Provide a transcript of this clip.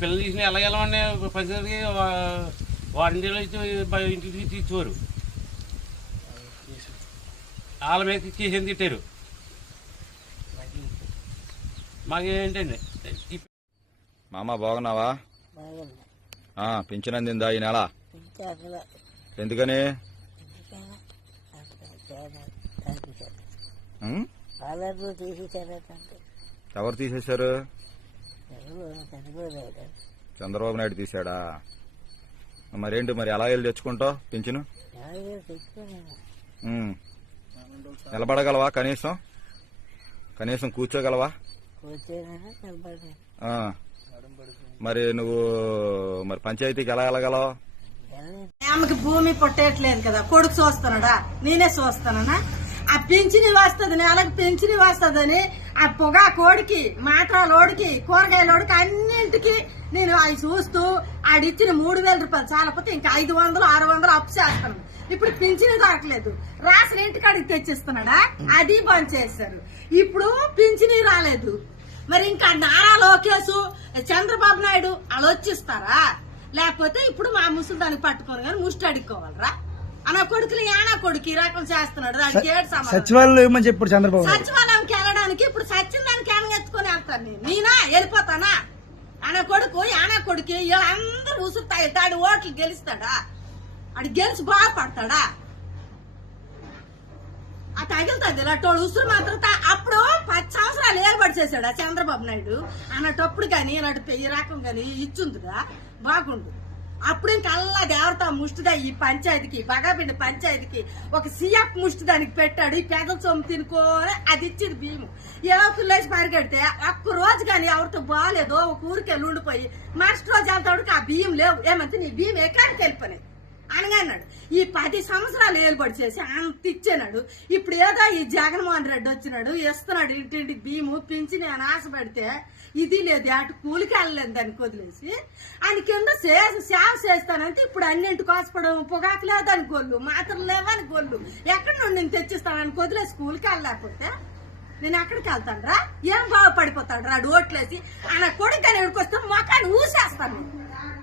పిల్లలు తీసిన ఎలాగెలవన్నీ పరిస్థితికి వారంటీలో ఇంటికి తీసుకోరు. వాళ్ళ మీద తీసేసి తిట్టారు. మాకేంటండి మామ బాగున్నావా? పింఛన్ అందిందా ఈ నెల? ఎందుకని? ఎవరు తీసేశారు? చంద్రబాబు నాయుడు తీశాడా? మరేంటి మరి ఎలా వెళ్ళి తెచ్చుకుంటావు పింఛను? నిలబడగలవా? కనీసం కూర్చోగలవా? మరి నువ్వు మరి పంచాయతీకి ఎలా వెళ్ళగలవు? ఆమెకి భూమి పుట్టేయట్లేదు కదా, కొడుకు చూస్తున్నాడా, నేనే చూస్తానా? ఆ పింఛని వస్తుంది, నెలకు పింఛని వస్తుందని ఆ పొగాకోడికి, మాటలోడికి, కూరగాయలోడికి అన్నింటికి నేను అవి చూస్తూ ఆడిచ్చిన 3,000 రూపాయలు చాలపోతే ఇంకా 500, 600 అప్పు చేస్తాను. ఇప్పుడు పింఛని దొరకలేదు, రాసిన ఇంటికాడికి తెచ్చిస్తున్నాడా, అది బంద్ చేశారు. ఇప్పుడు పింఛని రాలేదు. మరి ఇంకా నారా లోకేష్, చంద్రబాబు నాయుడు వాళ్ళు వచ్చిస్తారా? లేకపోతే ఇప్పుడు మా ముసలి దానికి పట్టుకోరు కానీ ముష్టి అడుక్కోవాలరా? అన్న కొడుకులు యానా కొడుకు ఈ రకం చేస్తున్నాడు. దానికి ఏడు సచివాలయం చెప్పాడు చంద్రబాబు. సచివాలయంకి వెళ్ళడానికి ఇప్పుడు సచిన్ దానికి ఏమైనా ఎత్తుకొని వెళ్తాను నేనా వెళ్ళిపోతానా? అన్న కొడుకు యానా కొడుకు వీళ్ళందరూ ఉసురుతాయి. తాడు ఓట్లు గెలుస్తాడా? అది గెలిచి బాగుపడతాడా? ఆ తగిలితుంది ఇలాంటి ఉసురు మాత్రం. అప్పుడు 10 సంవత్సరాలు ఏర్పాటు చేశాడు ఆ చంద్రబాబు నాయుడు అన్నటప్పుడు కానీ ఇలాంటి ఈ రకం కానీ ఇచ్చుందిగా బాగుండు. అప్పుడు ఇంకల్లా దేవత ముష్టిదా ఈ పంచాయతీకి, బగాపిండి పంచాయతీకి ఒక సీఎఫ్ ముష్టి దానికి పెట్టాడు. ఈ పెదల సొమ్ము తినుకోని అది ఇచ్చింది భీము. ఏవకులేసి పరిగెడితే ఒక్క రోజు కానీ ఎవరితో బాగాలేదో ఒక ఊరికెళ్ళి ఉండిపోయి మరుసటి రోజు వెళ్తాడు ఆ బియ్యం లేవు. ఏమంటే నీ బియ్యం ఎక్కడికి వెళ్ళిపోయినాయి అనగన్నాడు. ఈ 10 సంవత్సరాలు ఏలుబడి చేసి అంత ఇచ్చాడు. ఇప్పుడు ఏదో ఈ జగన్మోహన్ రెడ్డి వచ్చినాడు, ఇస్తున్నాడు ఇంటింటికి బియ్యము, పింఛని అని ఆశపడితే ఇది లేదు, అటు కూలికి వెళ్ళలేదు దానికి వదిలేసి ఆయన కింద సేవ చేస్తానంటే ఇప్పుడు అన్నింటికి కోసపడం. పొగాకు లేదని గొల్లు, మాత్రం లేవని గొల్లు, ఎక్కడి నుండి నేను తెచ్చిస్తానని వదిలేసి కూలికి వెళ్ళలేకపోతే నేను ఎక్కడికి వెళ్తాను రా? ఏం బాగుపడిపోతాడు రా ఓట్లేసి? ఆయన కొడుకు అని ఎడుకొస్తే మొఖాన్ని ఊసేస్తాను.